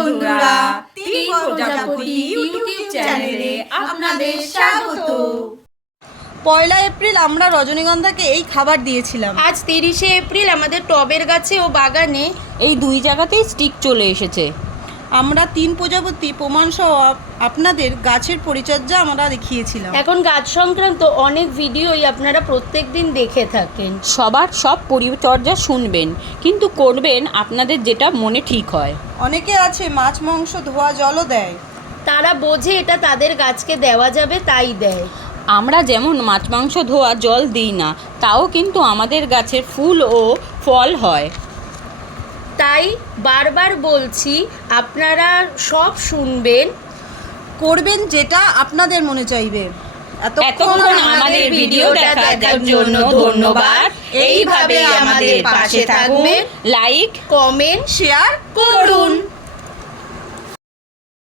বন্ধুরা, তিন প্রজাপতি ইউটিউব চ্যানেলে আপনাদের স্বাগত। পয়লা এপ্রিল আমরা রজনীগন্ধাকে এই খাবার দিয়েছিলাম। আজ 30শে এপ্রিল আমাদের টবের গাছে ও বাগানে এই দুই জায়গাতেই স্টিক চলে এসেছে। আমরা তিন প্রজাপতি প্রমাণসহ আপনাদের গাছের পরিচর্যা আমরা দেখিয়েছিলাম। এখন গাছ সংক্রান্ত অনেক ভিডিওই আপনারা প্রত্যেক দিন দেখে থাকেন। সবার সব পরিচর্যা শুনবেন, কিন্তু করবেন আপনাদের যেটা মনে ঠিক হয়। অনেকে আছে মাছ মাংস ধোয়া জলও দেয়, তারা বোঝে এটা তাদের গাছকে দেওয়া যাবে তাই দেয়। আমরা যেমন মাছ মাংস ধোয়া জল দিই না, তাও কিন্তু আমাদের গাছের ফুল ও ফল হয়। তাই বারবার বলছি, আপনারা সব শুনবেন, করবেন যেটা আপনাদের মনে চাইবে। এতক্ষণ আমাদের ভিডিও দেখার জন্য ধন্যবাদ। এইভাবে আমাদের পাশে থাকুন, লাইক, কমেন্ট, শেয়ার করুন।